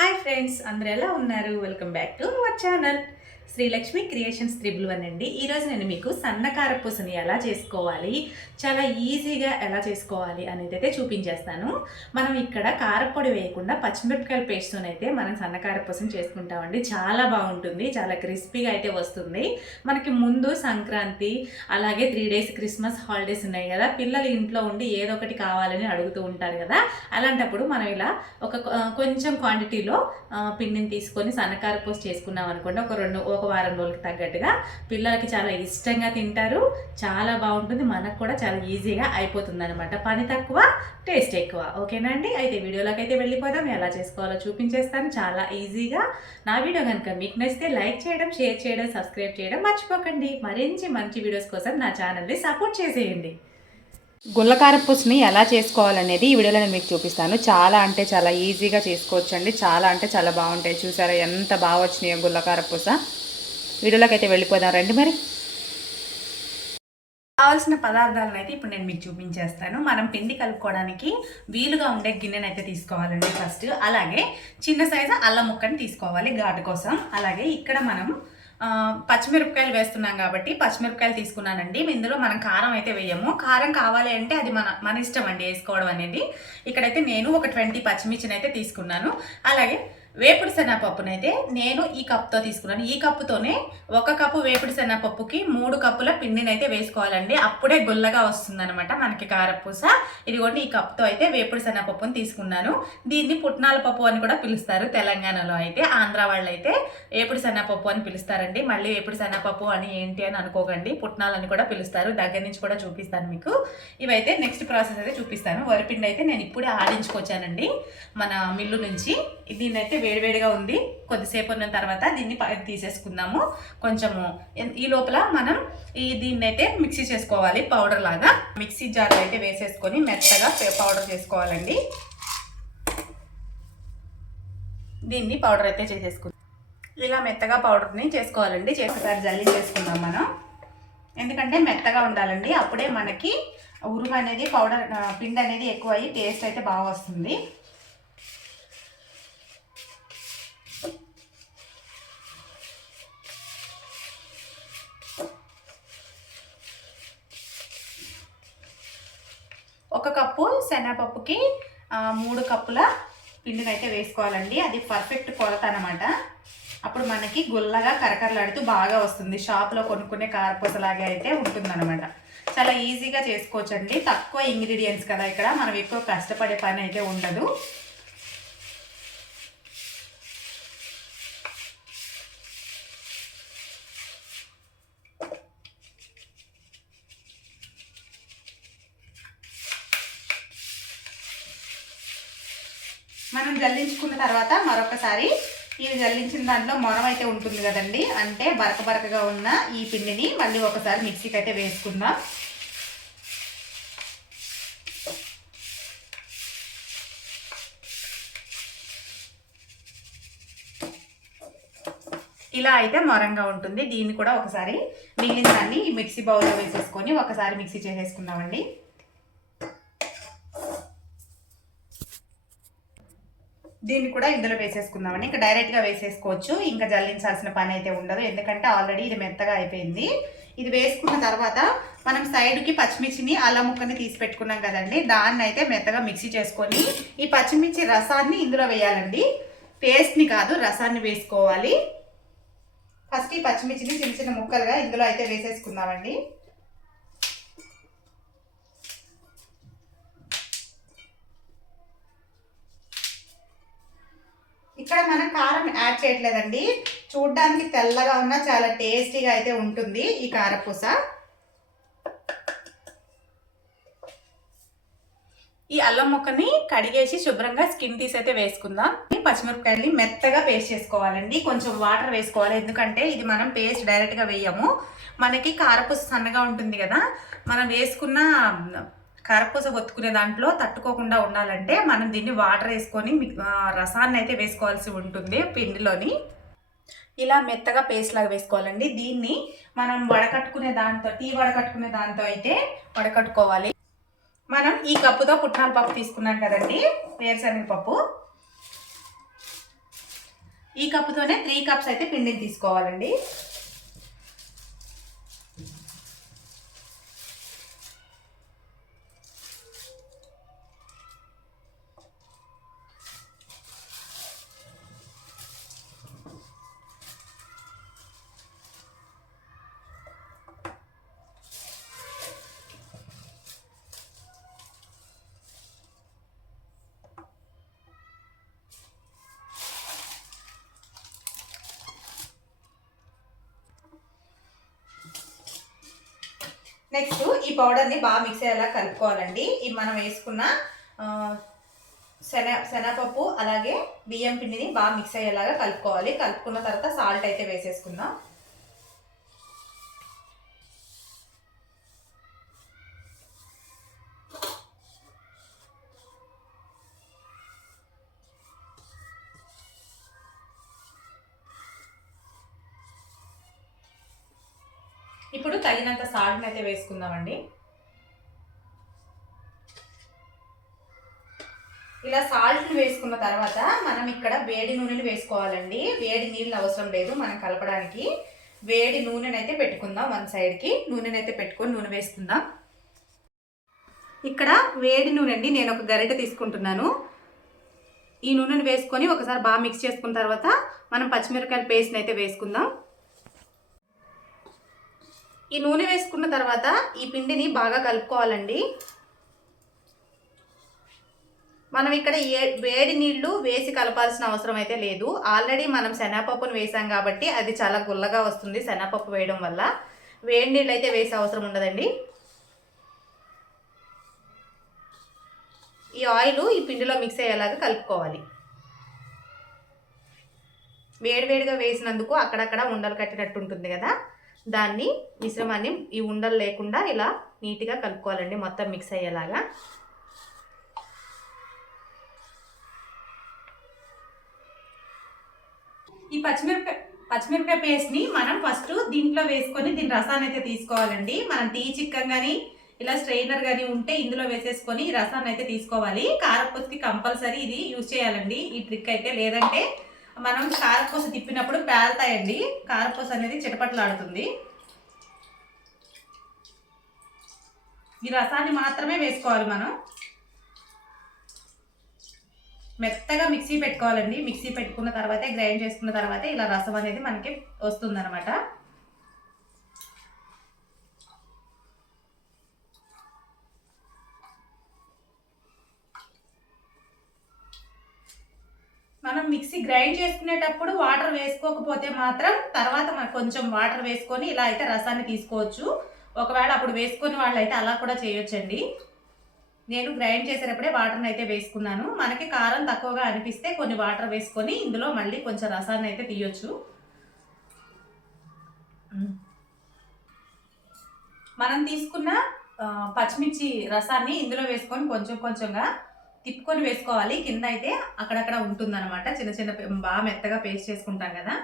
Hi friends, అందరూ ఎలా ఉన్నారు? Welcome back to our channel Srilakshmi creations 1 అండి. ఈరోజు నేను మీకు సన్నకార పూసని ఎలా చేసుకోవాలి, చాలా ఈజీగా ఎలా చేసుకోవాలి అనేది అయితే చూపించేస్తాను. మనం ఇక్కడ కారపొడి వేయకుండా పచ్చిమిరపకాయల పేస్ట్తోనైతే మనం సన్నకార పూసని చేసుకుంటామండి. చాలా బాగుంటుంది, చాలా క్రిస్పీగా అయితే వస్తుంది. మనకి ముందు సంక్రాంతి, అలాగే 3 డేస్ క్రిస్మస్ హాలిడేస్ ఉన్నాయి కదా, పిల్లలు ఇంట్లో ఉండి ఏదో ఒకటి కావాలని అడుగుతూ ఉంటారు కదా. అలాంటప్పుడు మనం ఇలా కొంచెం క్వాంటిటీలో పిండిని తీసుకొని సన్నకార పూస చేసుకున్నాం అనుకోండి, ఒక వారం రోజులకు తగ్గట్టుగా పిల్లలకి చాలా ఇష్టంగా తింటారు. చాలా బాగుంటుంది, మనకు కూడా చాలా ఈజీగా అయిపోతుంది అనమాట. పని తక్కువ, టేస్ట్ ఎక్కువ. ఓకేనా అండి? అయితే వీడియోలోకి అయితే వెళ్ళిపోదాం. ఎలా చేసుకోవాలో చూపించేస్తాను చాలా ఈజీగా. నా వీడియో కనుక మీకు నచ్చితే లైక్ చేయడం, షేర్ చేయడం, సబ్స్క్రైబ్ చేయడం మర్చిపోకండి. మరించి మంచి వీడియోస్ కోసం నా ఛానల్ని సపోర్ట్ చేసేయండి. గుల్లకారపూసని ఎలా చేసుకోవాలనేది ఈ వీడియోలో నేను మీకు చూపిస్తాను. చాలా అంటే చాలా ఈజీగా చేసుకోవచ్చు అండి. చాలా అంటే చాలా బాగుంటాయి. చూసారా ఎంత బాగా వచ్చినాయో గుల్లకారపూస. వీడియోలోకి అయితే వెళ్ళిపోదాం రండి. మరి కావాల్సిన పదార్థాలను అయితే ఇప్పుడు నేను మీకు చూపించేస్తాను. మనం పిండి కలుపుకోవడానికి వీలుగా ఉండే గిన్నెను అయితే తీసుకోవాలండి ఫస్ట్. అలాగే చిన్న సైజు అల్లం ముక్కని తీసుకోవాలి ఘాటు కోసం. అలాగే ఇక్కడ మనం పచ్చిమిరపకాయలు వేస్తున్నాం కాబట్టి పచ్చిమిరపకాయలు తీసుకున్నానండి. ఇందులో మనం కారం అయితే వేయము. కారం కావాలి అంటే అది మన ఇష్టం అండి వేసుకోవడం అనేది. ఇక్కడైతే నేను ఒక 20 పచ్చిమిర్చిని అయితే తీసుకున్నాను. అలాగే వేపుడు శనగపప్పునైతే నేను ఈ కప్తో తీసుకున్నాను. ఈ కప్పుతోనే 1 కప్పు వేపుడు శనగపప్పుకి 3 కప్పుల పిండిని అయితే వేసుకోవాలండి. అప్పుడే గుల్లగా వస్తుందన్నమాట మనకి కారపూస. ఇదిగోండి, ఈ కప్తో అయితే వేపుడు శనగపప్పుని తీసుకున్నాను. దీన్ని పుట్నాల పప్పు అని కూడా పిలుస్తారు తెలంగాణలో అయితే. ఆంధ్ర వాళ్ళు అయితే వేపుడు శనగపప్పు అని పిలుస్తారండి. మళ్ళీ వేపుడు శనగపప్పు అని ఏంటి అని అనుకోకండి, పుట్నాలని కూడా పిలుస్తారు. దగ్గర నుంచి కూడా చూపిస్తాను మీకు. ఇవైతే నెక్స్ట్ ప్రాసెస్ అయితే చూపిస్తాను. వరిపిండి అయితే నేను ఇప్పుడే ఆడించుకొచ్చానండి మన మిల్లు నుంచి. దీన్ని అయితే వేడివేడిగా ఉంది. కొద్దిసేపు ఉన్న తర్వాత దీన్ని తీసేసుకుందాము. కొంచెము ఈ లోపల మనం దీన్ని అయితే మిక్సీ చేసుకోవాలి. పౌడర్ లాగా మిక్సీ జార్లో అయితే వేసేసుకొని మెత్తగా పౌడర్ చేసుకోవాలండి. దీన్ని పౌడర్ అయితే చేసేసుకుందాం. ఇలా మెత్తగా పౌడర్ని చేసుకోవాలండి. ఒకసారి జల్లి చేసుకుందాం మనం, ఎందుకంటే మెత్తగా ఉండాలండి. అప్పుడే మనకి ఉరుము అనేది పిండి అనేది ఎక్కువ అయ్యి టేస్ట్ అయితే బాగా వస్తుంది. ఒక కప్పు శనగపప్పుకి 3 కప్పుల పిండిని అయితే వేసుకోవాలండి. అది పర్ఫెక్ట్ కొలత అనమాట. అప్పుడు మనకి గుల్లగా కరకరలాడుతూ బాగా వస్తుంది. షాప్లో కొనుక్కునే కారపూసలాగా అయితే ఉంటుందన్నమాట. చాలా ఈజీగా చేసుకోవచ్చండి. తక్కువ ఇంగ్రీడియంట్స్ కదా, ఇక్కడ మనం ఎక్కువ కష్టపడే పని అయితే ఉండదు. మనం జల్లించుకున్న తర్వాత మరొకసారి ఇది జల్లించిన దాంట్లో మొరం అయితే ఉంటుంది కదండి, అంటే బరకగా ఉన్న ఈ పిండిని మళ్ళీ ఒకసారి మిక్సీకి అయితే వేసుకుందాం. ఇలా అయితే మొరంగా ఉంటుంది. దీన్ని కూడా ఒకసారి మిగిలిన దాన్ని ఈ మిక్సీ బౌల్లో వేసేసుకొని ఒకసారి మిక్సీ చేసేసుకుందామండి. దీన్ని కూడా ఇందులో వేసేసుకుందామండి. ఇంకా డైరెక్ట్గా వేసేసుకోవచ్చు, ఇంకా జల్లించాల్సిన పని అయితే ఉండదు, ఎందుకంటే ఆల్రెడీ ఇది మెత్తగా అయిపోయింది. ఇది వేసుకున్న తర్వాత మనం సైడ్కి పచ్చిమిర్చిని అల్లం ముక్కని తీసి పెట్టుకున్నాం కదండి, దాన్ని అయితే మెత్తగా మిక్సీ చేసుకొని ఈ పచ్చిమిర్చి రసాన్ని ఇందులో వేయాలండి. పేస్ట్ని కాదు, రసాన్ని వేసుకోవాలి. ఫస్ట్ ఈ పచ్చిమిర్చిని చిన్న చిన్న ముక్కలుగా ఇందులో అయితే వేసేసుకుందామండి. ఇక్కడ మనం కారం యాడ్ చేయట్లేదండి. చూడ్డానికి తెల్లగా ఉన్న చాలా టేస్టీగా అయితే ఉంటుంది ఈ కారపూస. ఈ అల్లం ముక్కని కడిగేసి శుభ్రంగా స్కిన్ తీసి అయితే వేసుకుందాం. పచ్చిమిరపకాయలని మెత్తగా పేస్ట్ చేసుకోవాలండి. కొంచెం వాటర్ వేసుకోవాలి, ఎందుకంటే ఇది మనం పేస్ట్ డైరెక్ట్గా వేయము. మనకి కారపూస సన్నగా ఉంటుంది కదా, మనం వేసుకున్న కారపూస ఒత్తుకునే దాంట్లో తట్టుకోకుండా ఉండాలంటే మనం దీన్ని వాటర్ వేసుకొని రసాన్ని అయితే వేసుకోవాల్సి ఉంటుంది పిండిలోని. ఇలా మెత్తగా పేస్ట్ లాగా వేసుకోవాలండి. దీన్ని మనం టీ వడకట్టుకునే దాంతో అయితే వడకట్టుకోవాలి. మనం ఈ కప్పుతో పుట్నాల పప్పు తీసుకున్నాం కదండి, వేరుశనగ పప్పు. ఈ కప్పుతోనే 3 కప్స్ అయితే పిండిని తీసుకోవాలండి. నెక్స్ట్ ఈ పౌడర్ని బాగా మిక్స్ అయ్యేలా కలుపుకోవాలండి. ఈ మనం వేసుకున్న శనగపప్పు అలాగే బియ్యం పిండిని బాగా మిక్స్ అయ్యేలాగా కలుపుకోవాలి. కలుపుకున్న తర్వాత సాల్ట్ అయితే వేసేసుకుందాం. ఇప్పుడు తగినంత సాల్ట్ని అయితే వేసుకుందామండి. ఇలా సాల్ట్ని వేసుకున్న తర్వాత మనం ఇక్కడ వేడి నూనెలు వేసుకోవాలండి. వేడి నీళ్ళు అవసరం లేదు మనం కలపడానికి. వేడి నూనెనైతే పెట్టుకుందాం. వన్ సైడ్కి నూనెనైతే పెట్టుకొని నూనె వేసుకుందాం. ఇక్కడ వేడి నూనె అండి, నేను ఒక గరిటె తీసుకుంటున్నాను. ఈ నూనెను వేసుకొని ఒకసారి బాగా మిక్స్ చేసుకున్న తర్వాత మనం పచ్చిమిరపకాయల పేస్ట్ని అయితే వేసుకుందాం. ఈ నూనె వేసుకున్న తర్వాత ఈ పిండిని బాగా కలుపుకోవాలండి. మనం ఇక్కడ వేడి నీళ్లు వేసి కలపాల్సిన అవసరం అయితే లేదు. ఆల్రెడీ మనం శనగపప్పును వేసాం కాబట్టి అది చాలా గుల్లగా వస్తుంది. శనగపప్పు వేయడం వల్ల వేడి నీళ్ళు అయితే వేసే అవసరం ఉండదండి. ఈ ఆయిల్ ఈ పిండిలో మిక్స్ అయ్యేలాగా కలుపుకోవాలి. వేడివేడిగా వేసినందుకు అక్కడక్కడ ఉండలు కట్టినట్టు ఉంటుంది కదా, దాన్ని మిశ్రమాన్ని ఈ ఉండలు లేకుండా ఇలా నీట్గా కలుపుకోవాలండి, మొత్తం మిక్స్ అయ్యేలాగా. ఈ పచ్చిమిరపకాయ పేస్ట్ని మనం ఫస్ట్ దీంట్లో వేసుకొని దీని రసాన్ని అయితే తీసుకోవాలండి. మనం టీ చిక్కన్ కానీ ఇలా స్ట్రైనర్ కానీ ఉంటే ఇందులో వేసేసుకొని ఈ రసాన్ని అయితే తీసుకోవాలి. కారపూసకి కంపల్సరీ ఇది యూజ్ చేయాలండి ఈ ట్రిక్ అయితే. లేదంటే మనం కారపూస తిప్పినప్పుడు పేలుతాయండి, కారపూస అనేది చిటపట్లాడుతుంది. ఈ రసాన్ని మాత్రమే వేసుకోవాలి. మనం మెత్తగా మిక్సీ పెట్టుకోవాలండి. మిక్సీ పెట్టుకున్న తర్వాతే గ్రైండ్ చేసుకున్న తర్వాతే ఇలా రసం అనేది మనకి వస్తుందన్నమాట. మనం మిక్సీ గ్రైండ్ చేసుకునేటప్పుడు వాటర్ వేసుకోకపోతే మాత్రం తర్వాత కొంచెం వాటర్ వేసుకొని ఇలా అయితే రసాన్ని తీసుకోవచ్చు. ఒకవేళ అప్పుడు వేసుకొని వాళ్ళు అయితే అలా కూడా చేయొచ్చండి. నేను గ్రైండ్ చేసేటప్పుడే వాటర్ని అయితే వేసుకున్నాను. మనకి కారం తక్కువగా అనిపిస్తే కొన్ని వాటర్ వేసుకొని ఇందులో మళ్ళీ కొంచెం రసాన్ని అయితే తీయొచ్చు. మనం తీసుకున్న పచ్చిమిర్చి రసాన్ని ఇందులో వేసుకొని కొంచెం కొంచెంగా తిప్పుకొని వేసుకోవాలి. కింద అయితే అక్కడక్కడ ఉంటుందన్నమాట, చిన్న చిన్న బాగా మెత్తగా పేస్ట్ చేసుకుంటాం కదా.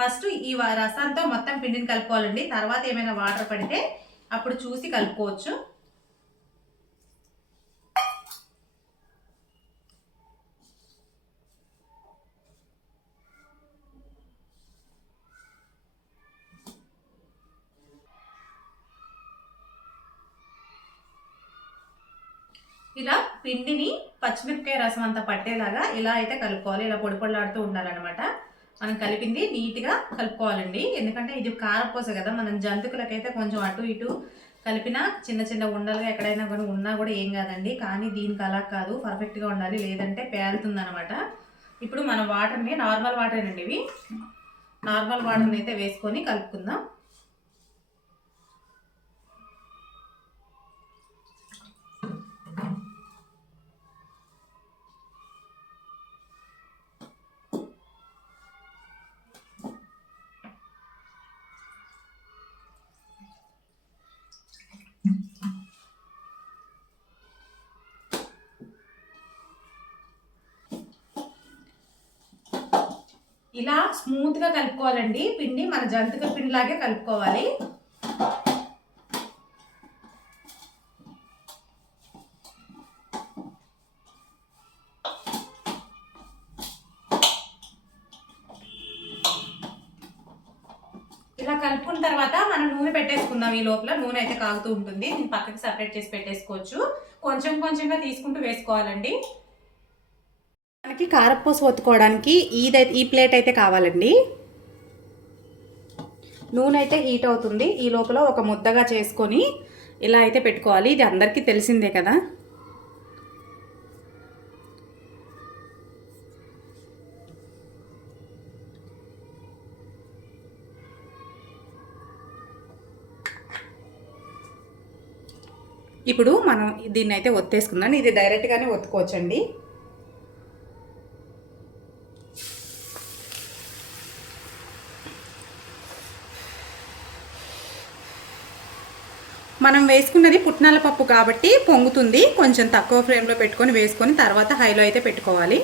ఫస్ట్ ఈ రసంతో మొత్తం పిండిని కలుపుకోవాలండి. తర్వాత ఏమైనా వాటర్ పడితే అప్పుడు చూసి కలుపుకోవచ్చు. ఇలా పిండిని పచ్చిమిరపకాయ రసం అంతా పట్టేలాగా ఇలా అయితే కలుపుకోవాలి. ఇలా పొడి పొడిలాడుతూ ఉండాలన్నమాట. మనం కలిపింది నీట్గా కలుపుకోవాలండి. ఎందుకంటే ఇది కారపూస కదా, మనం జంతుకులకైతే కొంచెం అటు ఇటు కలిపినా చిన్న చిన్న ఉండలుగా ఎక్కడైనా కానీ ఉన్నా కూడా ఏం కాదండి. కానీ దీనికి అలా కాదు, పర్ఫెక్ట్గా ఉండాలి, లేదంటే పేలుతుంది అనమాట. ఇప్పుడు మనం వాటర్ని నార్మల్ వాటర్ అండి, ఇవి నార్మల్ వాటర్ని అయితే వేసుకొని కలుపుకుందాం. ఇలా స్మూత్గా కలుపుకోవాలండి పిండి, మన జంతికల పిండిలాగే కలుపుకోవాలి. ఇలా కలుపుకున్న తర్వాత మనం నూనె పెట్టేసుకుందాం. ఈ లోపల నూనె అయితే కాగుతూ ఉంటుంది. దీన్ని పక్కకి సపరేట్ చేసి పెట్టేసుకోవచ్చు. కొంచెం కొంచెంగా తీసుకుంటూ వేసుకోవాలండి. మనకి కారపూస ఒత్తుకోవడానికి ఈ ప్లేట్ అయితే కావాలండి. నూనె అయితే హీట్ అవుతుంది. ఈ లోపల ఒక ముద్దగా చేసుకొని ఇలా అయితే పెట్టుకోవాలి. ఇది అందరికీ తెలిసిందే కదా. ఇప్పుడు మనం దీన్ని అయితే ఒత్తేసుకుందాం. ఇది డైరెక్ట్గానే ఒత్తుకోవచ్చండి. మనం వేసుకున్నది పుట్నాల పప్పు కాబట్టి పొంగుతుంది. కొంచెం తక్కువ ఫ్లేమ్లో పెట్టుకొని వేసుకొని తర్వాత హైలో అయితే పెట్టుకోవాలి.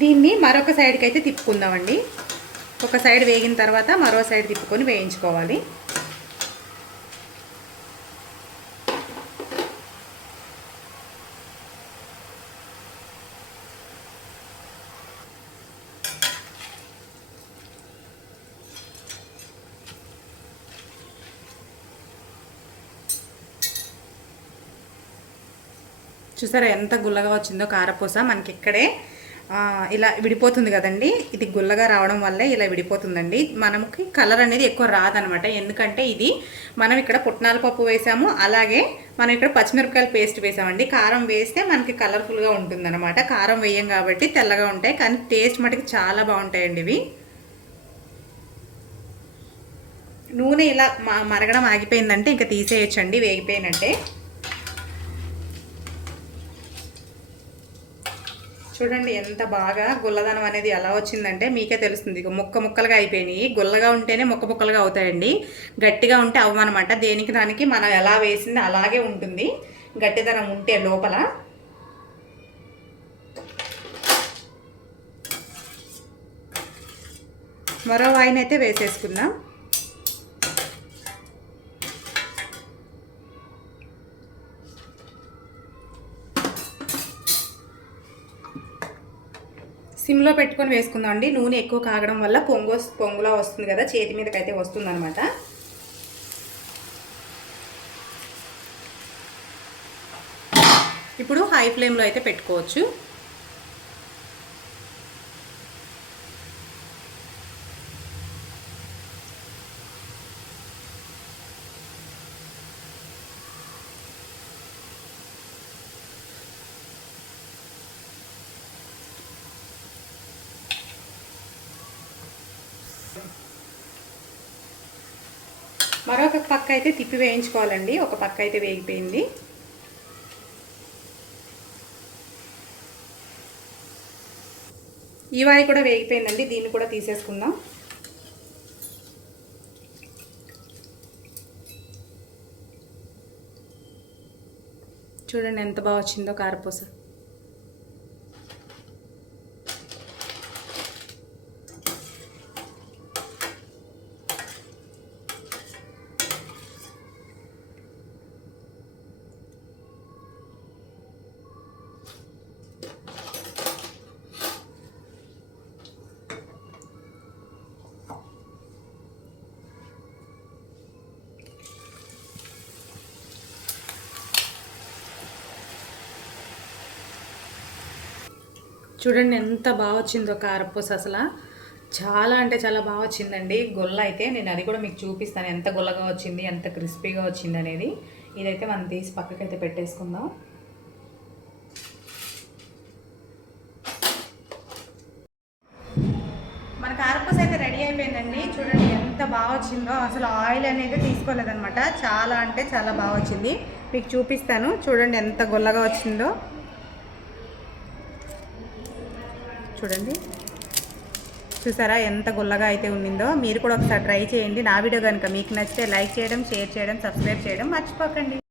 దీన్ని మరొక సైడ్కి అయితే తిప్పుకుందామండి. ఒక సైడ్ వేగిన తర్వాత మరో సైడ్ తిప్పుకొని వేయించుకోవాలి. చూసారా ఎంత గుల్లగా వచ్చిందో కారపూస. మనకి ఇక్కడే ఇలా విడిపోతుంది కదండి. ఇది గుల్లగా రావడం వల్లే ఇలా విడిపోతుందండి. మనకి కలర్ అనేది ఎక్కువ రాదనమాట. ఎందుకంటే ఇది మనం ఇక్కడ పుట్నాల పప్పు వేసాము, అలాగే మనం ఇక్కడ పచ్చిమిరపకాయల పేస్ట్ వేసామండి. కారం వేస్తే మనకి కలర్ఫుల్గా ఉంటుందన్నమాట. కారం వేయం కాబట్టి తెల్లగా ఉంటాయి, కానీ టేస్ట్ మటుకు చాలా బాగుంటాయండి ఇవి. నూనె ఇలా మరగడం ఆగిపోయిందంటే ఇంకా తీసేయచ్చండి, వేగిపోయినట్టే. చూడండి ఎంత బాగా గుల్లదనం అనేది ఎలా వచ్చిందంటే మీకే తెలుస్తుంది. ముక్క ముక్కలుగా అయిపోయినాయి. గుల్లగా ఉంటేనే ముక్క ముక్కలుగా అవుతాయండి, గట్టిగా ఉంటే అవ్వనమాట. దేనికి దానికి మనం ఎలా వేసింది అలాగే ఉంటుంది, గట్టిదనం ఉంటే లోపల. మరో వాయినైతే వేసేసుకుందాం. సిమ్లో పెట్టుకొని వేసుకుందాం అండి. నూనె ఎక్కువ కాగడం వల్ల పొంగులా వస్తుంది కదా, చేతి మీదకి అయితే వస్తుంది అనమాట. ఇప్పుడు హై ఫ్లేమ్లో అయితే పెట్టుకోవచ్చు. మరొక పక్క అయితే తిప్పి వేయించుకోవాలండి. ఒక పక్క అయితే వేగిపోయింది. ఈ వాయి కూడా వేగిపోయిందండి. దీన్ని కూడా తీసేసుకుందాం. చూడండి ఎంత బాగా వచ్చిందో కారపూస. చూడండి ఎంత బాగా వచ్చిందో కారపూస. అసలు చాలా అంటే చాలా బాగా వచ్చిందండి. గొల్ల అయితే నేను అది కూడా మీకు చూపిస్తాను, ఎంత గొల్లగా వచ్చింది, ఎంత క్రిస్పీగా వచ్చింది అనేది. ఇదైతే మనం తీసి పక్కకైతే పెట్టేసుకుందాం. మన కారపూస అయితే రెడీ అయిపోయిందండి. చూడండి ఎంత బాగా వచ్చిందో, అసలు ఆయిల్ అనేది తీసుకోలేదనమాట. చాలా అంటే చాలా బాగా వచ్చింది. మీకు చూపిస్తాను చూడండి ఎంత గొల్లగా వచ్చిందో. చూడండి, చూసారా ఎంత గుల్లగా అయితే ఉండిందో. మీరు కూడా ఒకసారి ట్రై చేయండి. నా వీడియో కనుక మీకు నచ్చితే లైక్ చేయడం, షేర్ చేయడం, సబ్స్క్రైబ్ చేయడం మర్చిపోకండి.